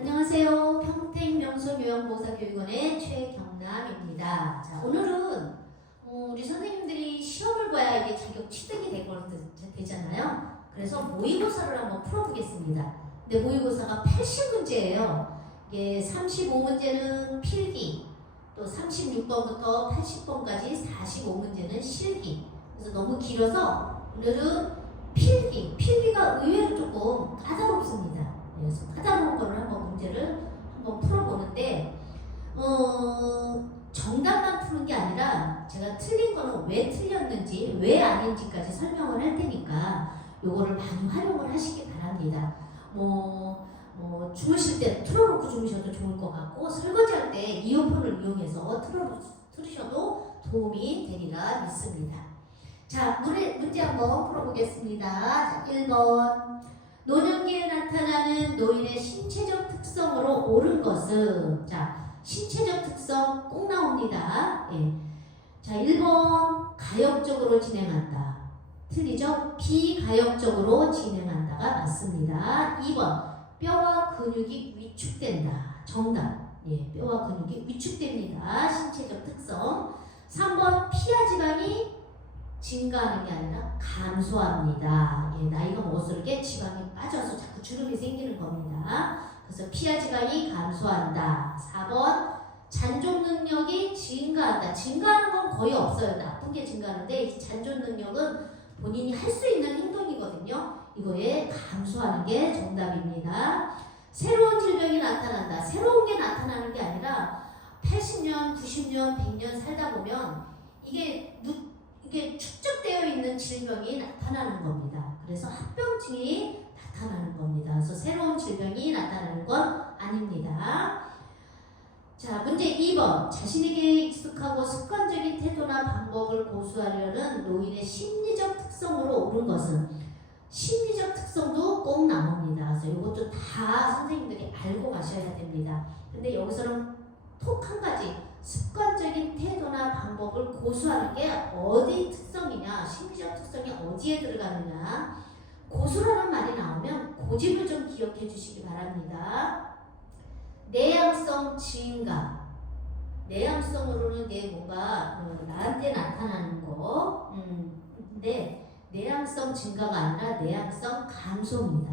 안녕하세요. 평택명소요양보호사교육원의 최경남입니다. 자, 오늘은 우리 선생님들이 시험을 봐야 이게 자격 취득이 되잖아요. 그래서 모의고사를 한번 풀어보겠습니다. 근데 모의고사가 80문제예요. 이게 35문제는 필기, 또 36번부터 80번까지 45문제는 실기. 그래서 너무 길어서 오늘은 필기가 의외로 조금 까다롭습니다. 그래서 까다로운 거를 한번 문제를 한번 풀어보는데 정답만 푸는 게 아니라 제가 틀린 거는 왜 틀렸는지 왜 아닌지까지 설명을 할 테니까 요거를 많이 활용을 하시기 바랍니다. 주무실 때 틀어놓고 주무셔도 좋을 것 같고 설거지할 때 이어폰을 이용해서 틀으셔도 도움이 되리라 믿습니다. 자, 문제 한번 풀어보겠습니다. 자, 1번 노년기에 나타나는 노인의 신체적 특성으로 옳은 것은, 자, 신체적 특성 꼭 나옵니다. 예. 자, 1번 가역적으로 진행한다. 틀리죠? 비가역적으로 진행한다가 맞습니다. 2번 뼈와 근육이 위축된다. 정답. 예, 뼈와 근육이 위축됩니다. 신체적 특성. 3번 피하 지방이 증가하는 게 아니라 감소합니다. 예, 나이가 먹을수록 지방이 빠져서 자꾸 주름이 생기는 겁니다. 그래서 피하 지방이 감소한다. 4번 잔존 능력이 증가한다. 증가하는 건 거의 없어요. 나쁜 게 증가하는데 잔존 능력은 본인이 할 수 있는 행동이거든요. 이거에 감소하는 게 정답입니다. 새로운 질병이 나타난다. 새로운 게 나타나는 게 아니라 80년, 90년, 100년 살다 보면 이게 축적되어 있는 질병이 나타나는 겁니다. 그래서 합병증이 나타나는 겁니다. 그래서 새로운 질병이 나타나는 건 아닙니다. 자, 문제 2번. 자신에게 익숙하고 습관적인 태도나 방법을 고수하려는 노인의 심리적 특성으로 옳은 것은, 심리적 특성도 꼭 나옵니다. 그래서 이것도 다 선생님들이 알고 가셔야 됩니다. 근데 여기서는 톡 한 가지, 습관적인 태도나 방법을 고수하는 게 어디 특성이냐, 심리적 특성이 어디에 들어가느냐. 고수라는 말이 나오면 고집을 좀 기억해 주시기 바랍니다. 내향성 증가. 내향성으로는 뭔가 나한테 나타나는 거. 근데 내향성 증가가 아니라 내향성 감소입니다.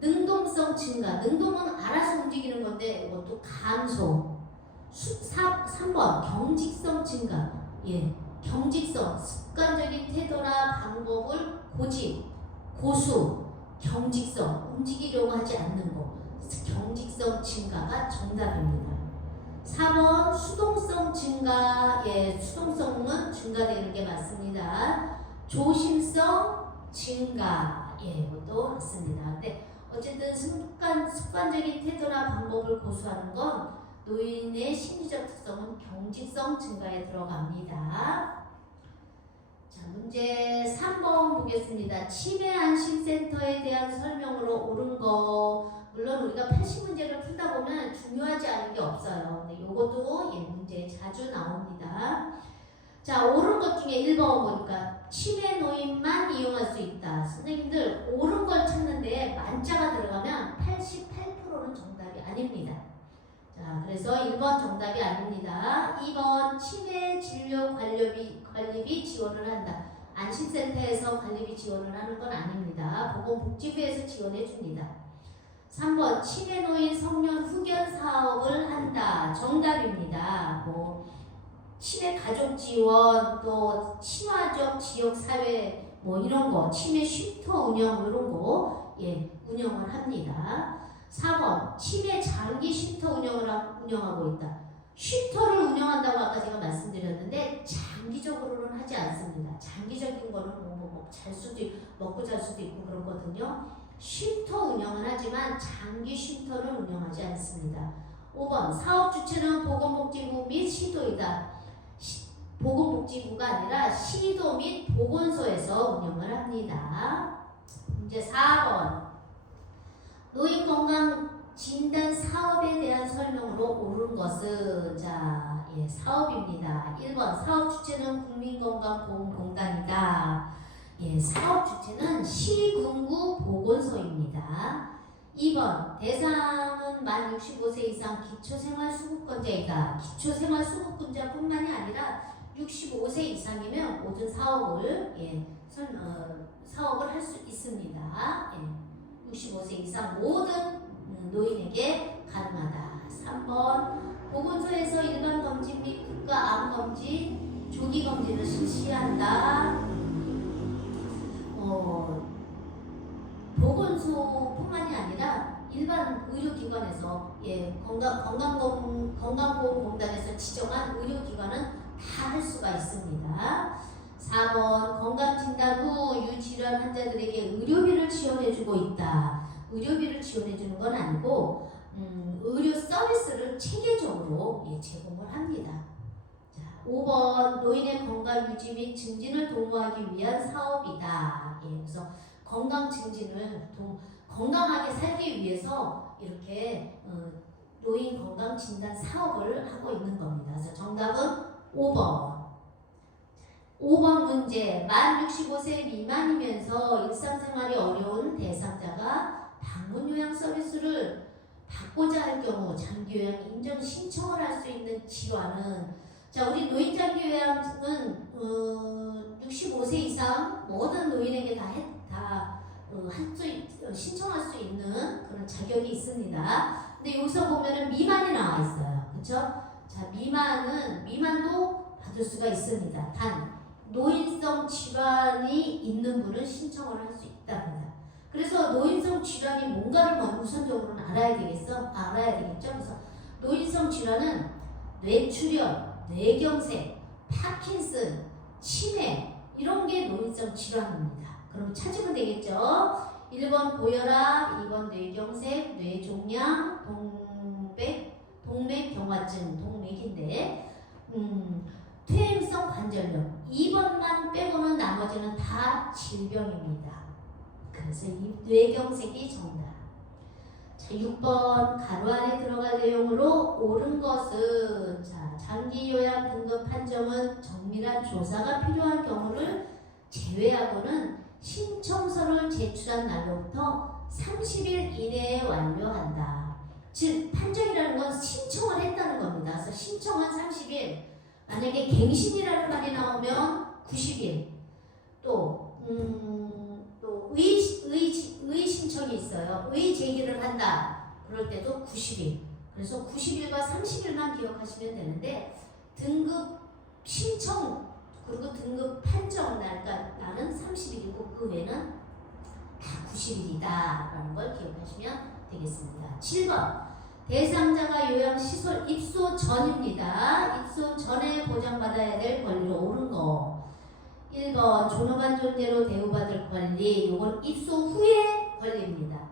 능동성 증가. 능동은 알아서 움직이는 건데 이것도 감소. 3번 경직성 증가. 예, 경직성, 습관적인 태도나 방법을 고수, 경직성, 움직이려고 하지 않는 거, 경직성 증가가 정답입니다. 4번 수동성 증가. 예, 수동성은 증가되는 게 맞습니다. 조심성 증가. 예, 이것도 맞습니다. 근데 어쨌든 습관적인 태도나 방법을 고수하는 건 노인의 심리적 특성은 경직성 증가에 들어갑니다. 자, 문제 3번 보겠습니다. 치매안심센터에 대한 설명으로 옳은 거. 물론 우리가 80문제를 풀다 보면 중요하지 않은 게 없어요. 근데 이것도 문제에 자주 나옵니다. 자, 옳은 것 중에 1번 보니까 치매 노인만 이용할 수 있다. 선생님들 옳은 걸 찾는데 만자가 들어가면 88%는 정답이 아닙니다. 자, 그래서 1번 정답이 아닙니다. 2번 치매 진료 관리비 지원을 한다. 안심센터에서 관리비 지원을 하는 건 아닙니다. 보건복지부에서 지원해 줍니다. 3번 치매 노인 성년 후견 사업을 한다. 정답입니다. 치매 가족 지원, 또 친화적 지역 사회 이런 거, 치매 쉼터 운영 이런 거 운영을 합니다. 4번 치매 장기 쉼터 운영하고 있다. 쉼터를 운영한다고 아까 제가 말씀드렸는데 장기적으로는 하지 않습니다. 장기적인 거는 먹고 잘 수도 있고 그렇거든요. 쉼터 운영은 하지만 장기 쉼터를 운영하지 않습니다. 5번 사업 주체는 보건복지부 및 시도이다. 보건복지부가 아니라 시도 및 보건소에서 운영을 합니다. 문제 4번 노인 건강 진단 사업에 대한 설명으로 옳은 것은, 자, 사업입니다. 1번 사업 주체는 국민건강보험공단이다. 사업 주체는 시군구 보건소입니다. 2번 대상은 만 65세 이상 기초생활수급권자이다. 기초생활수급권자뿐만이 아니라 65세 이상이면 모든 사업을 사업을 할 수 있습니다. 65세 이상 모든 노인에게 가능하다. 3번 보건소에서 일반 검진 및 국가 암 검진, 조기 검진을 실시한다. 보건소뿐만이 아니라 일반 의료기관에서 건강보험공단에서 지정한 의료기관은 다 할 수가 있습니다. 4번 건강진단 후 유질환 환자들에게 의료비를 지원해주고 있다. 의료비를 지원해주는 건 아니고 의료 서비스를 체계적으로 제공을 합니다. 자, 5번 노인의 건강 유지 및 증진을 도모하기 위한 사업이다. 그래서 건강 증진을 건강하게 살기 위해서 이렇게 노인 건강 진단 사업을 하고 있는 겁니다. 그래서 정답은 5번. 5번 문제. 만 65세 미만이면서 일상생활이 어려운 대상자가 방문 요양 서비스를 받고자 할 경우 장기 요양 인정 신청을 할 수 있는 질환은, 자, 우리 노인 장기 요양은 65세 이상 모든 노인에게 신청할 수 있는 그런 자격이 있습니다. 근데 여기서 보면은 미만이 나와 있어요. 그렇죠? 자, 미만도 받을 수가 있습니다. 단 노인성 질환이 있는 분은 신청을 할 수 있답니다. 그래서 노인성 질환이 뭔가를 우선적으로는 알아야 되겠죠? 그래서 노인성 질환은 뇌출혈, 뇌경색, 파킨슨, 치매 이런 게 노인성 질환입니다. 그럼 찾으면 되겠죠? 1번 고혈압, 2번 뇌경색, 뇌종양, 동맥경화증, 동맥인데 퇴행성 관절염 2번만 빼고는 나머지는 다 질병입니다. 그래서 이 뇌경색이 정답. 자, 6번 가로 안에 들어갈 내용으로 옳은 것은, 자, 장기 요양 등급 판정은 정밀한 조사가 필요한 경우를 제외하고는 신청서를 제출한 날로부터 30일 이내에 완료한다. 즉 판정이라는 건 신청을 했다는 겁니다. 그래서 신청은 30일, 만약에 갱신이라는 말이 나오면 90일, 또 의 신청이 있어요. 의 제기를 한다. 그럴 때도 90일. 그래서 90일과 30일만 기억하시면 되는데, 등급 신청 그리고 등급 판정 날은 30일이고 그 외는 다 90일이다 라는 걸 기억하시면 되겠습니다. 7번 대상자가 요양시설 입소 전입니다. 입소 전에 보장받아야 될 권리로 옳은 거. 1번 존엄한 존재로 대우받을 권리, 이건 입소 후의 권리입니다.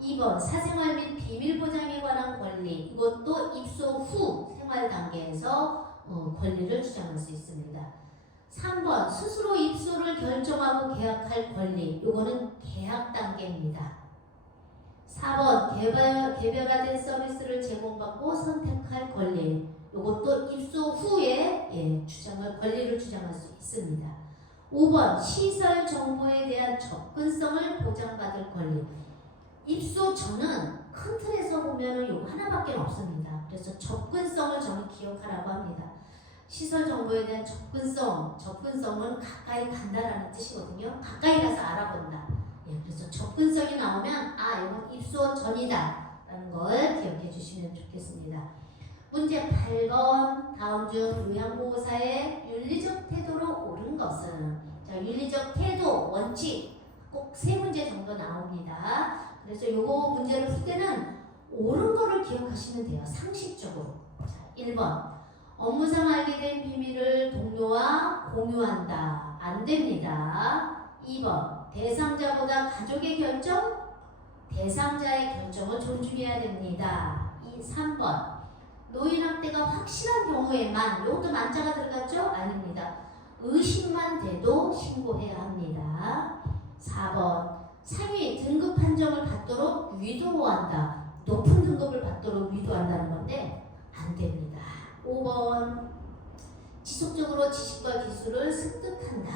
2번 사생활 및 비밀 보장에 관한 권리, 이것도 입소 후 생활 단계에서 권리를 주장할 수 있습니다. 3번 스스로 입소를 결정하고 계약할 권리, 이거는 계약 단계입니다. 4번 개별화된 서비스를 제공받고 선택할 권리, 이것도 입소 후에 권리를 주장할 수 있습니다. 5번 시설 정보에 대한 접근성을 보장받을 권리. 입소 전은 큰 틀에서 보면은 이거 하나밖에 없습니다. 그래서 접근성을 저는 기억하라고 합니다. 시설 정보에 대한 접근성은 가까이 간다라는 뜻이거든요. 가까이 가서 알아본다. 그래서 접근성이 나오면 이건 입소 전이다 라는 걸 기억해 주시면 좋겠습니다. 문제 8번 다음 중 요양보호사의 윤리적 태도로 옳은 것은, 자, 윤리적 태도, 원칙 꼭 3문제 정도 나옵니다. 그래서 요거 문제를 풀 때는 옳은 거를 기억하시면 돼요. 상식적으로. 자, 1번 업무상 알게 된 비밀을 동료와 공유한다. 안 됩니다. 2번 대상자보다 가족의 결정, 대상자의 결정을 존중해야 됩니다. 3번 노인학대가 확실한 경우에만, 이것도 만자가 들어갔죠? 아닙니다. 의심만 돼도 신고해야 합니다. 4번 상위 등급 판정을 받도록 유도한다. 높은 등급을 받도록 유도한다는 건데 안 됩니다. 5번 지속적으로 지식과 기술을 습득한다.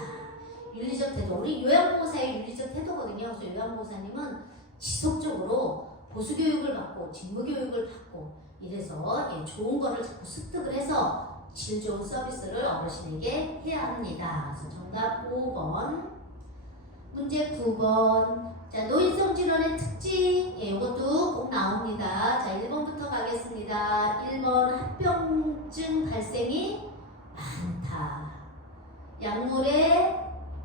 윤리적 태도, 우리 요양보호사의 윤리적 태도거든요. 그래서 요양보호사님은 지속적으로 보수교육을 받고 직무교육을 받고 이래서 좋은 거를 자꾸 습득을 해서 질 좋은 서비스를 어르신에게 해야 합니다. 그래서 정답 5번. 문제 9번. 자, 노인성 질환의 특징. 이것도 꼭 나옵니다. 자, 1번부터 가겠습니다. 1번 합병증 발생이 많다. 약물에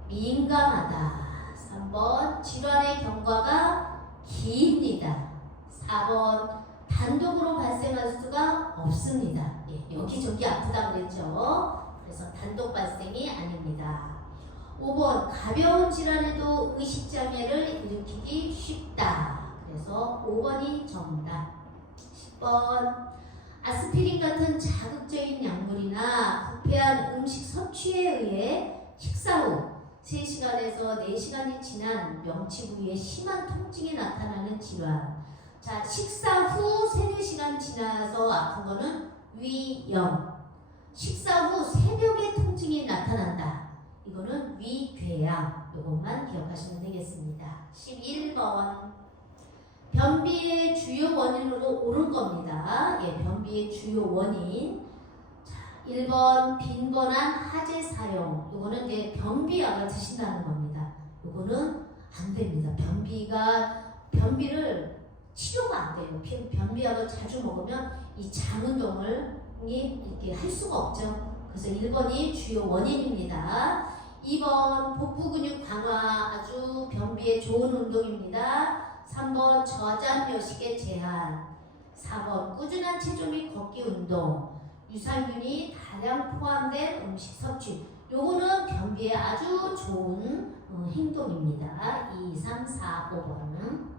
민감하다. 3번 질환의 경과가 깁니다. 4번 단독으로 발생할 수가 없습니다. 여기저기 아프다고 그랬죠. 그래서 단독 발생이 아닙니다. 5번 가벼운 질환에도 의식장애를 일으키기 쉽다. 그래서 5번이 정답. 10번 아스피린 같은 자극적인 약물이나 부패한 음식 섭취에 의해 식사 후 3시간에서 4시간이 지난 명치 부위에 심한 통증이 나타나는 질환. 자, 식사 후 3-4시간 지나서 아픈 거는 위염. 식사 후 새벽에 통증이 나타난다. 이거는 위궤양. 이것만 기억하시면 되겠습니다. 11번. 변비의 주요 원인으로 옳은 겁니다. 변비의 주요 원인. 자, 1번 빈번한 하재 사용. 이거는 이제 변비약을 드신다는 겁니다. 이거는 안 됩니다. 변비를 치료가 안 돼요. 변비약을 자주 먹으면 이 장 운동을 이렇게 할 수가 없죠. 그래서 1번이 주요 원인입니다. 2번 복부 근육 강화 아주 변비에 좋은 운동입니다. 3번 저잠여식의 제한. 4번 꾸준한 체조 및 걷기 운동. 유산균이 다량 포함된 음식 섭취. 요거는 변비에 아주 좋은 행동입니다. 2, 3, 4, 5번은.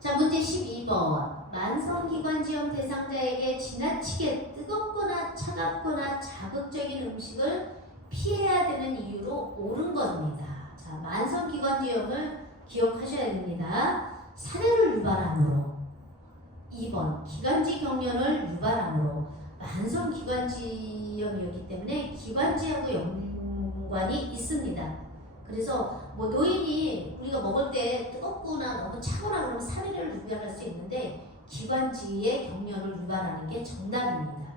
자, 문제 12번. 만성기관지염 대상자에게 지나치게 뜨겁거나 차갑거나 자극적인 음식을 피해야 되는 이유로 옳은 겁니다. 자, 만성기관지염을 기억하셔야 됩니다. 사례를 유발함으로. 2번. 기관지 경련을 유발함으로. 만성기관지염이었기 때문에 기관지하고 연관이 있습니다. 그래서 뭐 노인이 우리가 먹을 때 뜨겁거나 너무 차거나 그러면 사례를 유발할 수 있는데 기관지의 경련을 유발하는 게 정답입니다.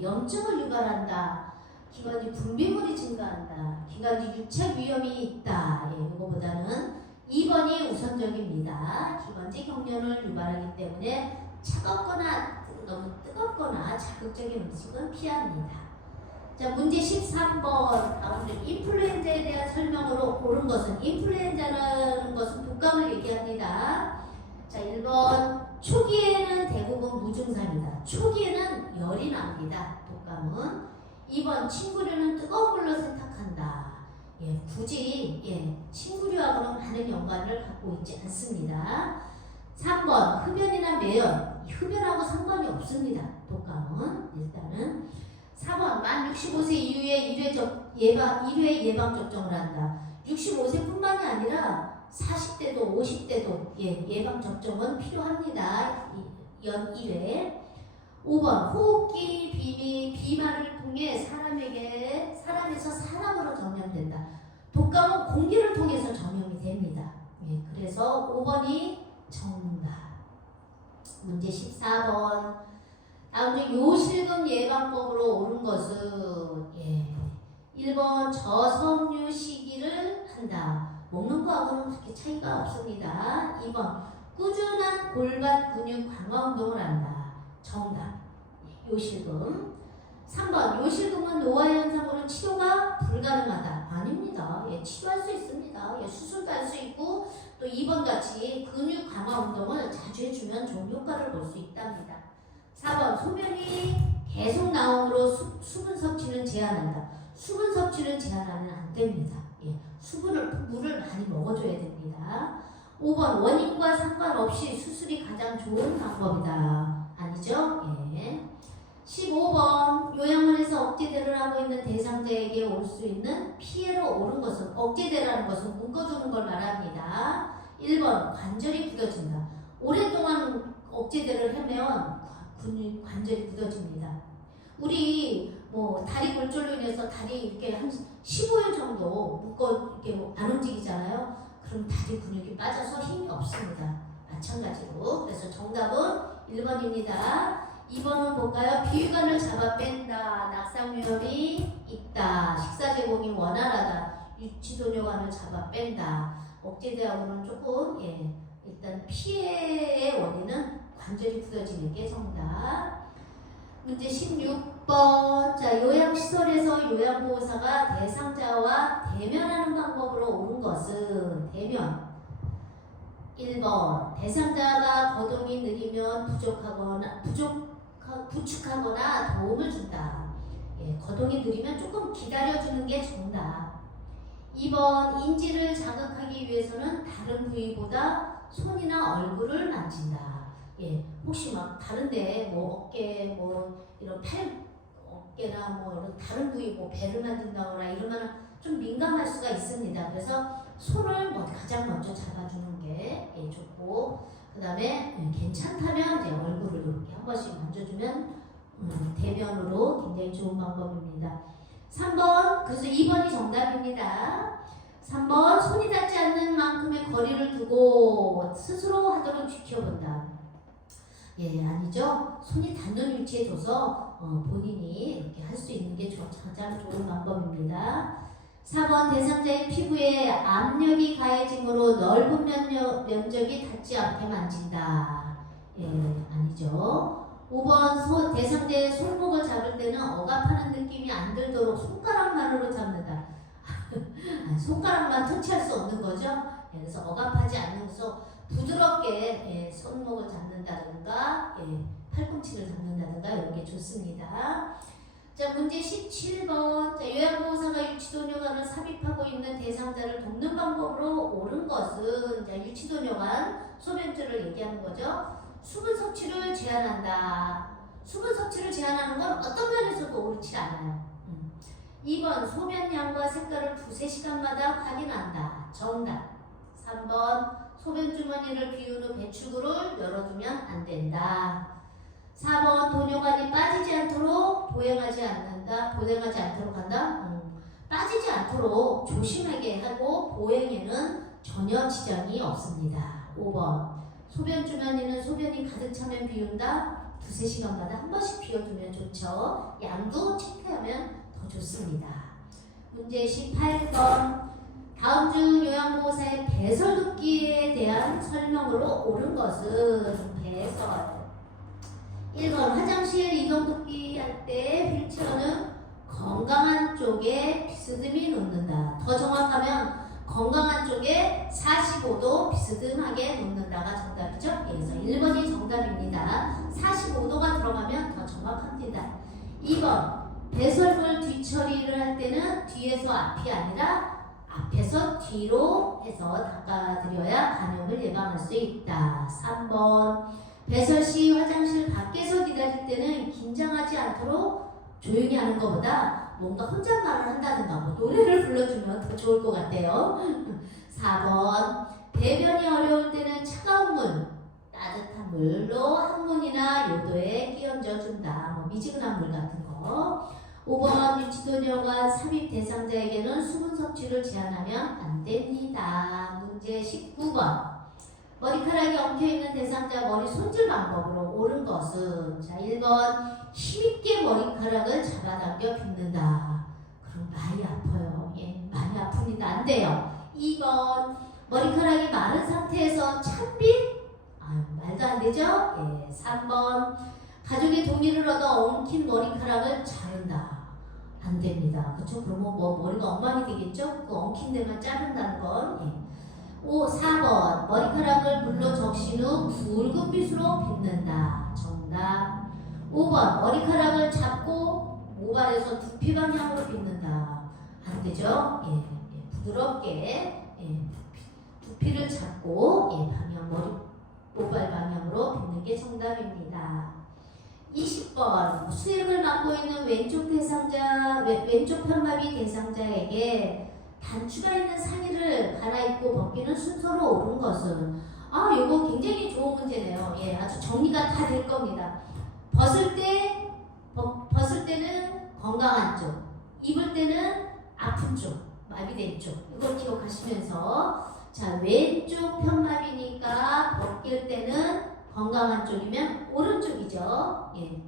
염증을 유발한다. 기관지 분비물이 증가한다. 기관지 유착 위험이 있다. 이거보다는 2번이 우선적입니다. 기관지 경련을 유발하기 때문에 차갑거나 너무 뜨겁거나 자극적인 음식은 피합니다. 자, 문제 13번. 인플루엔자에 대한 설명으로 옳은 것은, 인플루엔자라는 것은 독감을 얘기합니다. 자, 1번 초기에는 대부분 무증상이다. 초기에는 열이 납니다. 독감은. 2번 침구류는 뜨거운 물로 세탁한다. 굳이 침구류하고는 많은 연관을 갖고 있지 않습니다. 3번 흡연이나 매연. 흡연하고 상관이 없습니다. 독감은. 일단은 4번 만 65세 이후에 1회 예방접종을 한다. 65세뿐만이 아니라 40대도 50대도 예방접종은 필요합니다. 연 1회. 5번 호흡기 비말을 통해 사람에서 사람으로 전염된다. 독감은 공기를 통해서 전염이 됩니다. 그래서 5번이 정답. 문제 14번. 다음 중 요실금 예방법으로 옳은 것은 1번 저섬유 시기를 한다. 먹는 거하고는 그렇게 차이가 없습니다. 2번 꾸준한 골반 근육 강화 운동을 한다. 정답. 요실금. 3번 요실금은 노화 현상으로 치료가 불가능하다. 아닙니다. 치료할 수 있습니다. 수술도 할 수 있고 또 2번 같이 근육 강화 운동을 자주 해주면 좋은 효과를 볼 수 있답니다. 4번 소변이 계속 나오므로 수분 섭취는 제한한다. 수분 섭취는 제한하면 안 됩니다. 물을 많이 먹어줘야 됩니다. 5번 원인과 상관없이 수술이 가장 좋은 방법이다. 아니죠? 15번 요양원에서 억제대를 하고 있는 대상자에게 올 수 있는 피해로 옳은 것은, 억제대라는 것은 묶어주는 걸 말합니다. 1번 관절이 굳어진다. 오랫동안 억제대를 하면 관절이 굳어집니다. 우리 다리 골절로 인해서 다리 이렇게 한 15일 정도 묶어 이렇게 안 움직이잖아요. 그럼 다리 근육이 빠져서 힘이 없습니다. 마찬가지로. 그래서 정답은 1번입니다. 2번은 볼까요? 비위관을 잡아 뺀다. 낙상 위험이 있다. 식사 제공이 원활하다. 유치도뇨관을 잡아 뺀다. 억제제하고는 조금 일단 피해의 원인은 관절이 부러지는 게 정답. 문제 16번. 자, 요양시설에서 요양보호사가 대상자와 대면하는 방법으로 옳은 것은 대면. 1번. 대상자가 거동이 느리면 부축하거나 도움을 준다. 거동이 느리면 조금 기다려주는 게 정답. 2번. 인지를 자극하기 위해서는 다른 부위보다 손이나 얼굴을 만진다. 혹시 막 다른데 뭐 어깨 뭐 이런 어깨나 뭐 이런 다른 부위 뭐 배를 만진다거나 이러면 좀 민감할 수가 있습니다. 그래서 손을 가장 먼저 잡아주는 게 좋고, 그 다음에 괜찮다면 이제 얼굴을 이렇게 한 번씩 만져주면 대면으로 굉장히 좋은 방법입니다. 3번. 그래서 2번이 정답입니다. 3번. 손이 닿지 않는 만큼의 거리를 두고 스스로 하도록 지켜본다. 아니죠. 손이 닿는 위치에 둬서 본인이 이렇게 할 수 있는 게 가장 좋은 방법입니다. 4번. 대상자의 피부에 압력이 가해지므로 넓은 면적이 닿지 않게 만진다. 아니죠. 5번. 대상자의 손목을 잡을 때는 억압하는 느낌이 안 들도록 손가락만으로 잡는다. 손가락만 터치할 수 없는 거죠. 그래서 억압하지 않으면서 부드럽게 손목을 잡는다든가 팔꿈치를 잡는다든가 이런 게 좋습니다. 자, 문제 17번. 자, 요양보호사가 유치도뇨관을 삽입하고 있는 대상자를 돕는 방법으로 옳은 것은, 자, 유치도뇨관 소변줄을 얘기하는 거죠. 수분 섭취를 제한한다. 수분 섭취를 제한하는 건 어떤 면에서도 옳지 않아요. 2번. 소변량과 색깔을 2-3시간마다 확인한다. 정답. 3번. 소변 주머니를 비운 후 배출구를 열어두면 안 된다. 4번. 도뇨관이 빠지지 않도록 보행하지 않도록 한다. 빠지지 않도록 조심하게 하고 보행에는 전혀 지장이 없습니다. 5번. 소변 주머니는 소변이 가득 차면 비운다. 2-3시간마다 한 번씩 비워두면 좋죠. 양도 체크하면 더 좋습니다. 문제 18번. 다음 중 요양보호사의 배설돕기에 대한 설명으로 옳은 것은 배설. 1번. 화장실 이동돕기 할 때 휠체어는 건강한 쪽에 비스듬히 놓는다. 더 정확하면 건강한 쪽에 45도 비스듬하게 놓는다가 정답이죠. 그래서 1번이 정답입니다. 45도가 들어가면 더 정확합니다. 2번. 배설물 뒤처리를 할 때는 뒤에서 앞이 아니라 앞에서 뒤로 해서 닦아드려야 감염을 예방할 수 있다. 3번. 배설 시 화장실 밖에서 기다릴 때는 긴장하지 않도록 조용히 하는 것보다 뭔가 혼잣말을 한다든가 뭐 노래를 불러주면 더 좋을 것 같아요. 4번. 배변이 어려울 때는 차가운 물, 따뜻한 물로 항문이나 요도에 끼얹어 준다. 뭐 미지근한 물 같은 거. 5번. 유치도뇨관 삽입 대상자에게는 수분 섭취를 제한하면 안 됩니다. 문제 19번. 머리카락이 엉켜있는 대상자 머리 손질 방법으로 옳은 것은, 자, 1번. 힘있게 머리카락을 잡아당겨 빗는다. 그럼 많이 아파요. 많이 아픕니다. 안 돼요. 2번. 머리카락이 마른 상태에서 찬빗? 말도 안 되죠? 3번. 가족의 동의를 얻어 엉킨 머리카락을 자른다. 안 됩니다. 그쵸? 그러면 뭐 머리가 엉망이 되겠죠? 그 엉킨 데만 자른다는 건. 4번. 머리카락을 물로 적신 후 붉은 빗으로 빗는다. 정답. 5번. 머리카락을 잡고 모발에서 두피 방향으로 빗는다. 안 되죠? 부드럽게 두피를 잡고 모발 방향으로 빗는 게 정답입니다. 20번. 수액을 맡고 있는 왼쪽 편마비 대상자에게 단추가 있는 상의를 갈아입고 벗기는 순서로 옳은 것은, 요거 굉장히 좋은 문제네요. 아주 정리가 다 될 겁니다. 벗을 때는 건강한 쪽, 입을 때는 아픈 쪽, 마비된 쪽. 이걸 기억하시면서, 자, 왼쪽 편마비니까 벗길 때는 건강한 쪽이면 오른쪽이죠. 예.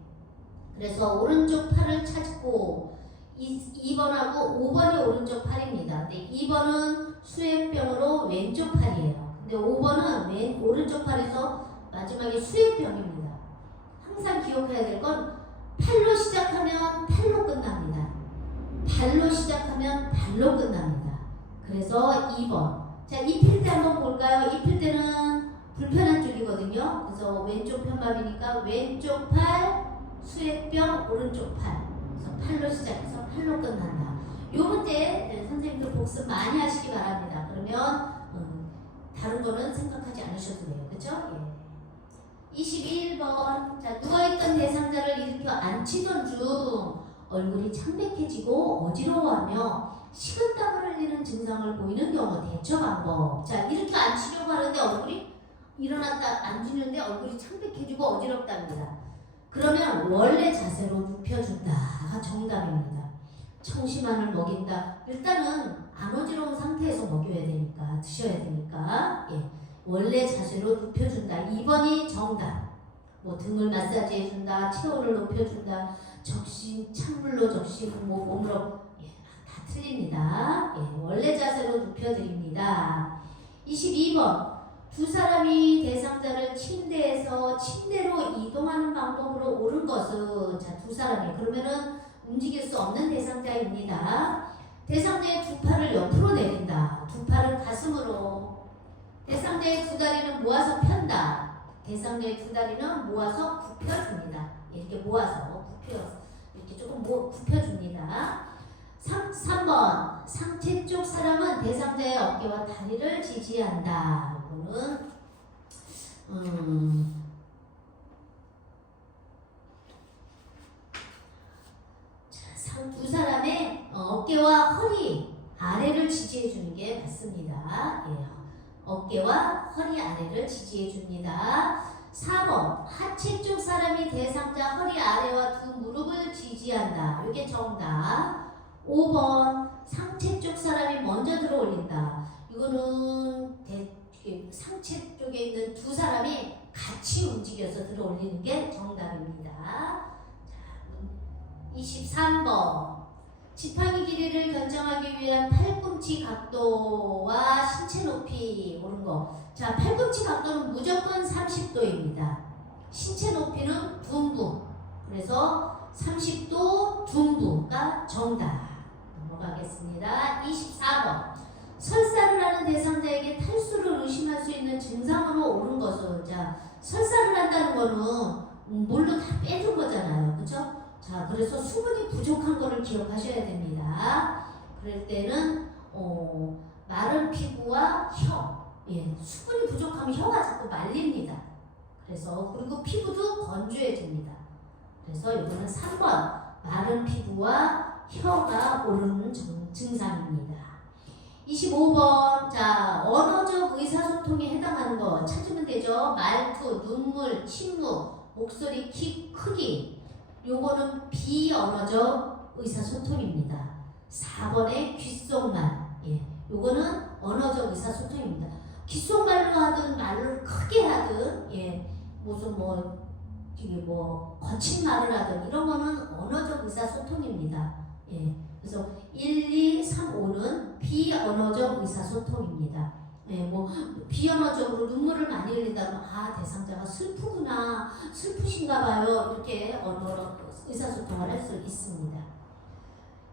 그래서 오른쪽 팔을 찾고 2번하고 5번이 오른쪽 팔입니다. 근데 2번은 수액병으로 왼쪽 팔이에요. 근데 5번은 오른쪽 팔에서 마지막에 수액병입니다. 항상 기억해야 될 건 팔로 시작하면 팔로 끝납니다. 발로 시작하면 발로 끝납니다. 그래서 2번. 자, 입힐 때 한번 볼까요? 입힐 때는 불편한 쪽이거든요. 그래서 왼쪽 편마비니까 왼쪽 팔, 수액병, 오른쪽 팔. 그래서 팔로 시작해서 팔로 끝난다. 요 문제 선생님들 복습 많이 하시기 바랍니다. 그러면 다른 거는 생각하지 않으셔도 돼요. 그렇죠? 예. 21번. 자, 누워있던 대상자를 일으켜 앉히던 중 얼굴이 창백해지고 어지러워하며 식은땀을 흘리는 증상을 보이는 경우 대처 방법. 자, 이렇게 앉히려고 하는데 얼굴이 일어났다 앉으는데 얼굴이 창백해지고 어지럽답니다. 그러면 원래 자세로 눕혀준다가 정답입니다. 청심환을 먹인다. 일단은 안 어지러운 상태에서 먹여야 되니까 드셔야 되니까 원래 자세로 눕혀준다. 2번이 정답. 뭐 등을 마사지 해준다, 체온을 높여준다, 적신 찬물로 적시고 뭐 몸으로 다 틀립니다. 원래 자세로 눕혀드립니다. 22번. 두 사람이 대상자를 침대에서 침대로 이동하는 방법으로 옳은 것은 자, 두 사람이 그러면은 움직일 수 없는 대상자입니다. 대상자의 두 팔을 옆으로 내린다. 두 팔은 가슴으로. 대상자의 두 다리는 모아서 편다. 대상자의 두 다리는 모아서 굽혀줍니다. 이렇게 모아서 이렇게 조금 굽혀줍니다. 3번. 상체 쪽 사람은 대상자의 어깨와 다리를 지지한다. 이거는 두 사람의 어깨와 허리 아래를 지지해주는 게 맞습니다. 어깨와 허리 아래를 지지해줍니다. 4번. 하체 쪽 사람이 대상자 허리 아래와 두 무릎을 지지한다. 이게 정답. 5번. 상체 쪽 사람이 먼저 들어 올린다. 이거는 상체 쪽에 있는 두 사람이 같이 움직여서 들어 올리는 게 정답입니다. 자, 23번. 지팡이 길이를 결정하기 위한 팔꿈치 각도와 신체 높이 옳은 거. 자, 팔꿈치 각도는 무조건 30도입니다. 신체 높이는 둔부. 그래서 30도 둔부가 정답. 넘어가겠습니다. 24번. 설사를 하는 대상자에게 탈수를 의심할 수 있는 증상으로 옳은 것은 자, 설사를 한다는 거는 물로 다 빼준 거잖아요. 그렇죠? 자, 그래서 수분이 부족한 거를 기억하셔야 됩니다. 그럴 때는 마른 피부와 혀, 수분이 부족하면 혀가 자꾸 말립니다. 그래서 그리고 피부도 건조해집니다. 그래서 이거는 3번 마른 피부와 혀가 오르는 증상입니다. 25번. 자, 언어적 의사소통에 해당하는 거 찾으면 되죠. 말투, 눈물, 침묵, 목소리 크기. 요거는 비언어적 의사소통입니다. 4번의 귓속말. 요거는 언어적 의사소통입니다. 귓속말로 하든 말을 크게 하든 무슨 거친 말을 하든 이런 거는 언어적 의사소통입니다. 그래서 1, 2, 3, 5는 비언어적 의사소통입니다. 비언어적으로 눈물을 많이 흘린다면 대상자가 슬프구나, 슬프신가 봐요. 이렇게 언어로 의사소통을 할 수 있습니다.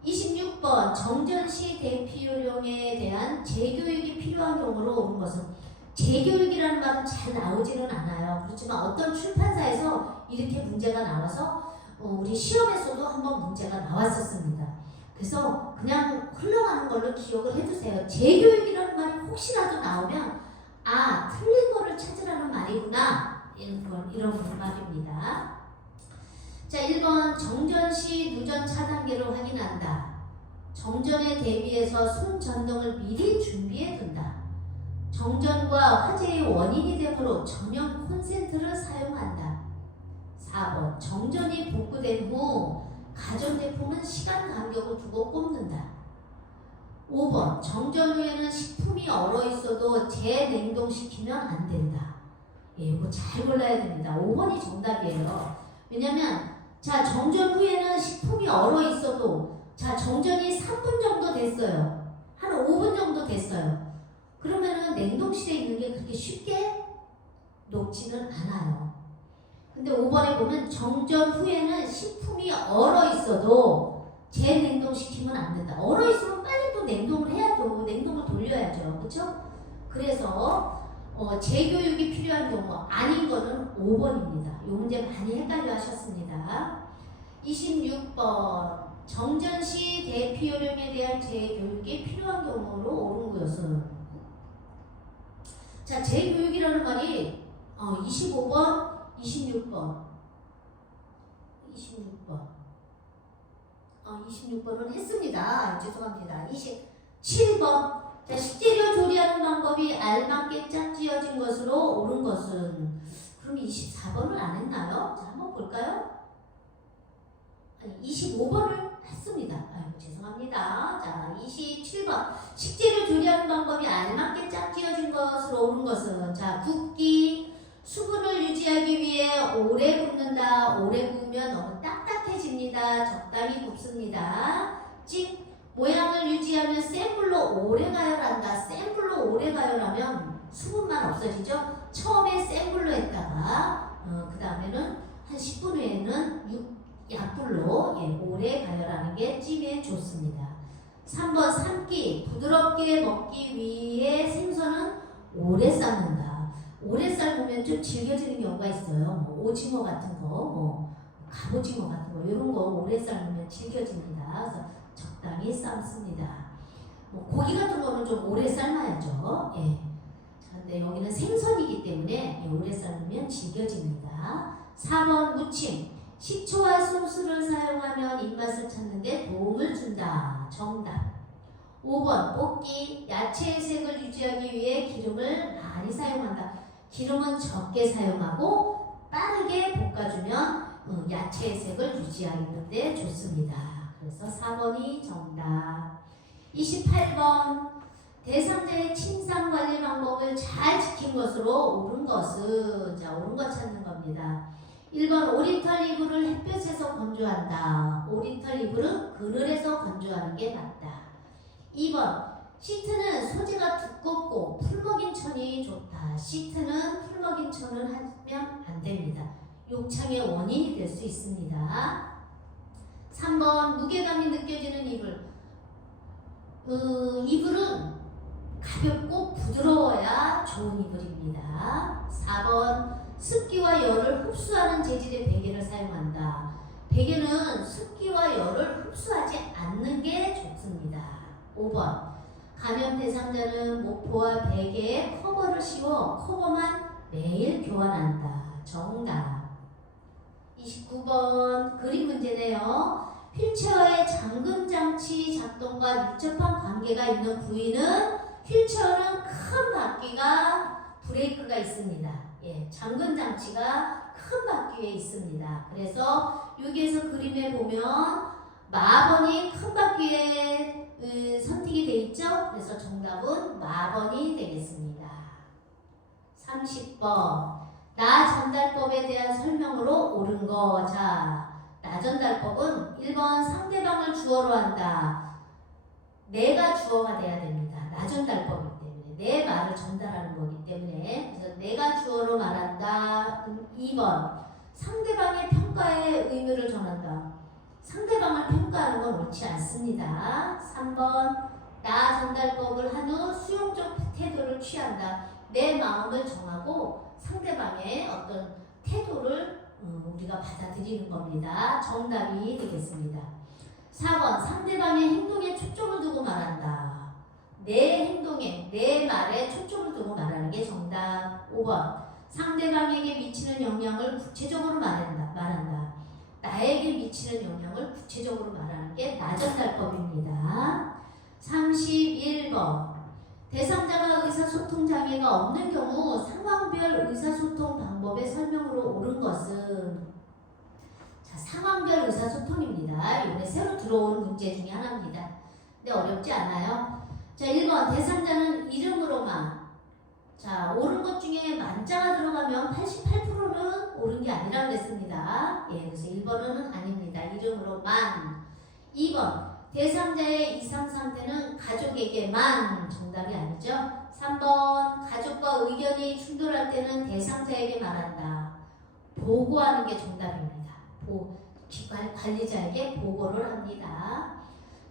26번. 정전시 대피요령에 대한 재교육이 필요한 경우로 옳은 것은 재교육이라는 말은 잘 나오지는 않아요. 그렇지만 어떤 출판사에서 이렇게 문제가 나와서 우리 시험에서도 한번 문제가 나왔었습니다. 그래서 그냥 흘러가는 걸로 기억을 해두세요. 재교육이라는 말이 혹시라도 나오면 틀린 거를 찾으라는 말이구나, 이런 말입니다. 자, 1번. 정전시 누전 차단계를 확인한다. 정전에 대비해서 숨 전등을 미리 준비해둔다. 정전과 화재의 원인이 되므로 전용 콘센트를 사용한다. 4번. 정전이 복구된 후 가전제품은 시간 간격을 두고 꼽는다. 5번 정전 후에는 식품이 얼어 있어도 재냉동시키면 안 된다. 예, 이거 잘 골라야 됩니다. 5번이 정답이에요. 왜냐면 자 정전 후에는 식품이 얼어 있어도 자 정전이 3분 정도 됐어요. 한 5분 정도 됐어요. 그러면은 냉동실에 있는 게 그렇게 쉽게 녹지는 않아요. 근데 5번에 보면 정전 후에는 식품이 얼어 있어도 재냉동시키면 안 된다. 얼어 있으면 빨리 또 냉동을 해야죠. 냉동을 돌려야죠. 그렇죠? 그래서 재교육이 필요한 경우 아닌 거는 5번입니다. 이 문제 많이 헷갈려 하셨습니다. 26번 정전 시 대피 요령에 대한 재교육이 필요한 경우로 옳은 것은 자 재교육이라는 말이 25번 26번 26번은 했습니다. 죄송합니다. 27번 자, 식재료 조리하는 방법이 알맞게 짝지어진 것으로 옳은 것은 그럼 24번을 안 했나요? 자, 한번 볼까요? 아니, 25번을 했습니다. 아이고, 죄송합니다. 자, 27번 식재료 조리하는 방법이 알맞게 짝지어진 것으로 옳은 것은 자, 굽기 수분을 유지하기 위해 오래 굽는다. 오래 구우면 너무 딱딱해집니다. 적당히 굽습니다. 즉 모양을 유지하면 센 불로 오래 가열한다. 센 불로 오래 가열하면 수분만 없어지죠. 처음에 센 불로 했다가 그 다음에는 한 10분 후에는 약불로 오래 가열하는 게 찜에 좋습니다. 3번 삶기 부드럽게 먹기 위해 생선은 오래 삶는다. 오래 삶으면 좀 질겨지는 경우가 있어요. 뭐 오징어 같은 거, 뭐 갑오징어 같은 거 이런 거 오래 삶으면 질겨집니다. 그래서 적당히 삶습니다. 뭐 고기 같은 거는 좀 오래 삶아야죠. 예. 자, 근데 여기는 생선이기 때문에 오래 삶으면 질겨집니다. 4번 무침 식초와 소스를 사용하면 입맛을 찾는 데 도움을 준다. 정답. 5번 볶기 야채의 색을 유지하기 위해 기름을 많이 사용한다. 기름은 적게 사용하고 빠르게 볶아주면 야채의 색을 유지하는 데 좋습니다. 그래서 4번이 정답. 28번 대상자의 침상 관리 방법을 잘 지킨 것으로 옳은 것은 자 옳은 것 찾는 겁니다. 1번 오리털 이불을 햇볕에서 건조한다. 오리털 이불은 그늘에서 건조하는 게 낫다. 2번 시트는 소재가 두껍고 풀먹인 천이 좋다. 시트는 풀먹인 천을 하면 안 됩니다. 욕창의 원인이 될 수 있습니다. 3번 무게감이 느껴지는 이불. 이불은 가볍고 부드러워야 좋은 이불입니다. 4번 습기와 열을 흡수하는 재질의 베개를 사용한다. 베개는 습기와 열을 흡수하지 않는 게 좋습니다. 5번 감염 대상자는 모포와 베개에 커버를 씌워 커버만 매일 교환한다. 정답. 29번 그림 문제네요. 휠체어의 잠금 장치 작동과 밀접한 관계가 있는 부위는 휠체어는 큰 바퀴가 브레이크가 있습니다. 예, 잠금 장치가 큰 바퀴에 있습니다. 그래서 여기에서 그림에 보면 마번이 큰 바퀴에 선택이 되어 있죠. 그래서 정답은 마번이 되겠습니다. 30번 나 전달법에 대한 설명으로 옳은 거. 자, 나 전달법은 1번 상대방을 주어로 한다. 내가 주어가 돼야 됩니다. 나 전달법이기 때문에 내 말을 전달하는 거기 때문에 그래서 내가 주어로 말한다. 2번 상대방의 평가의 의미를 전한다. 상대방을 평가하는 건 옳지 않습니다. 3번 나 전달법을 한 후 수용적 태도를 취한다. 내 마음을 정하고 상대방의 어떤 태도를 우리가 받아들이는 겁니다. 정답이 되겠습니다. 4번 상대방의 행동에 초점을 두고 말한다. 내 행동에 내 말에 초점을 두고 말하는 게 정답. 5번 상대방에게 미치는 영향을 구체적으로 말한다. 나에게 미치는 영향을 구체적으로 말하는 게 나 전달법입니다. 31번 대상자가 의사소통 장애가 없는 경우 상황별 의사소통 방법의 설명으로 옳은 것은 자, 상황별 의사소통입니다. 이번에 새로 들어온 문제 중에 하나입니다. 근데 어렵지 않아요. 자, 1번 대상자는 이름으로만. 자, 옳은 것 중에 만자가 들어가면 88%는 옳은 게 아니라고 그랬습니다. 예, 그래서 1번은 아닙니다. 이름으로만. 2번 대상자의 이상 상태는 가족에게만. 정답이 아니죠. 3번 가족과 의견이 충돌할 때는 대상자에게 말한다. 보고하는 게 정답입니다. 관리자에게 보고를 합니다.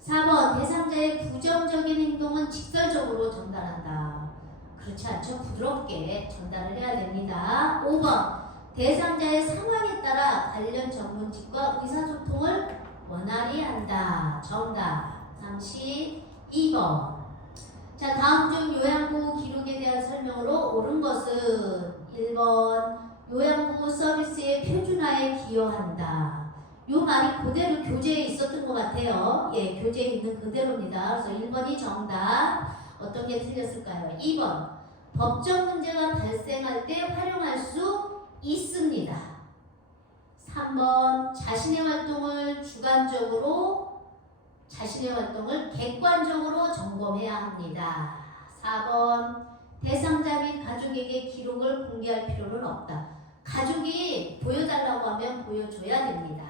4번 대상자의 부정적인 행동은 직설적으로 전달한다. 그렇지 않죠? 부드럽게 전달을 해야 됩니다. 5번 대상자의 상황에 따라 관련 전문직과 의사소통을 원활히 한다. 정답 32번. 자, 다음 중 요양보호 기록에 대한 설명으로 옳은 것은 1번 요양보호 서비스의 표준화에 기여한다. 요 말이 그대로 교재에 있었던 것 같아요. 예, 교재에 있는 그대로입니다. 그래서 1번이 정답. 어떤 게 틀렸을까요? 2번 법적 문제가 발생할 때 활용할 수 있습니다. 3번 자신의 활동을 객관적으로 점검해야 합니다. 4번 대상자 및 가족에게 기록을 공개할 필요는 없다. 가족이 보여달라고 하면 보여줘야 됩니다.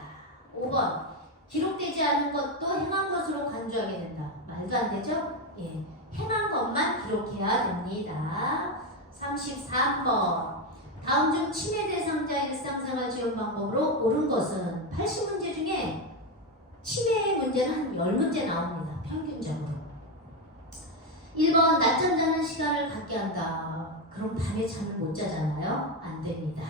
5번 기록되지 않은 것도 행한 것으로 간주하게 된다. 말도 안 되죠? 예, 행한 것만 기록해야 됩니다. 33번 다음 중 치매 대상자 일상생활 지원 방법으로 옳은 것은 80문제 중에 치매 문제는 한 10문제 나옵니다. 평균적으로. 1번 낮잠 자는 시간을 갖게 한다. 그럼 밤에 잠을 못 자잖아요. 안 됩니다.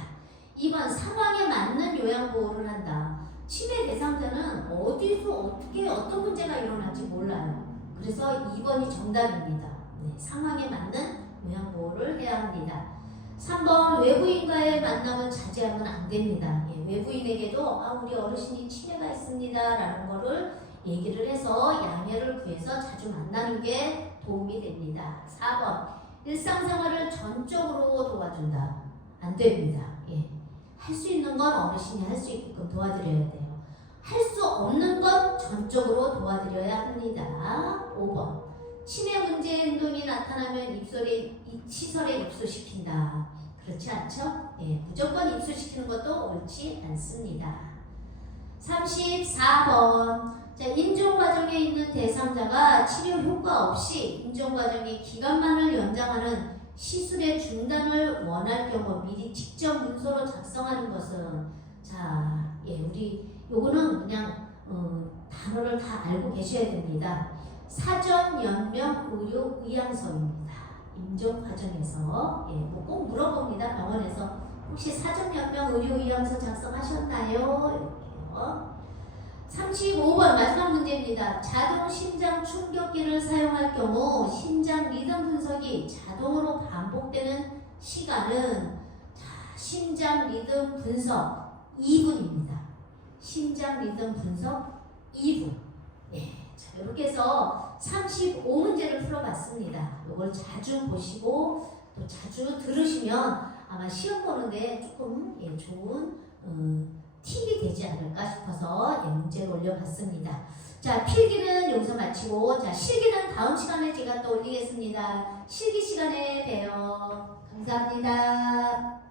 2번 상황에 맞는 요양보호를 한다. 치매 대상자는 어디서 어떻게 어떤 문제가 일어날지 몰라요. 그래서 2번이 정답입니다. 네, 상황에 맞는 요양보호를 해야 합니다. 3번 외부인과의 만남을 자제하면 안 됩니다. 예, 외부인에게도 우리 어르신이 치매가 있습니다 라는 거를 얘기를 해서 양해를 구해서 자주 만나는 게 도움이 됩니다. 4번 일상생활을 전적으로 도와준다. 안 됩니다. 예, 할 수 있는 건 어르신이 할 수 있게끔 도와드려야 돼요. 할 수 없는 건 전적으로 도와드려야 합니다. 5번 치매 문제 행동이 나타나면 시설에 입소시킨다. 그렇지 않죠? 예, 무조건 입소시키는 것도 옳지 않습니다. 34번 자, 임종과정에 있는 대상자가 치료 효과 없이 임종과정의 기간만을 연장하는 시술의 중단을 원할 경우 미리 직접 문서로 작성하는 것은 자, 예, 우리 요거는 그냥 단어를 다 알고 계셔야 됩니다. 사전 연명 의료 의향서입니다. 임종 과정에서 예, 꼭 물어봅니다. 병원에서 혹시 사전 연명 의료 의향서 작성하셨나요? 이렇게요. 35번 마지막 문제입니다. 자동 심장 충격기를 사용할 경우 심장 리듬 분석이 자동으로 반복되는 시간은 자, 심장 리듬 분석 2분입니다. 심장 리듬 분석 2분. 예, 자, 이렇게 해서 35문제를 풀어봤습니다. 이걸 자주 보시고 또 자주 들으시면 아마 시험 보는데 조금 예, 좋은 팁이 되지 않을까 싶어서 예, 문제를 올려봤습니다. 자, 필기는 여기서 마치고 자, 실기는 다음 시간에 제가 또 올리겠습니다. 실기 시간에 봬요. 감사합니다.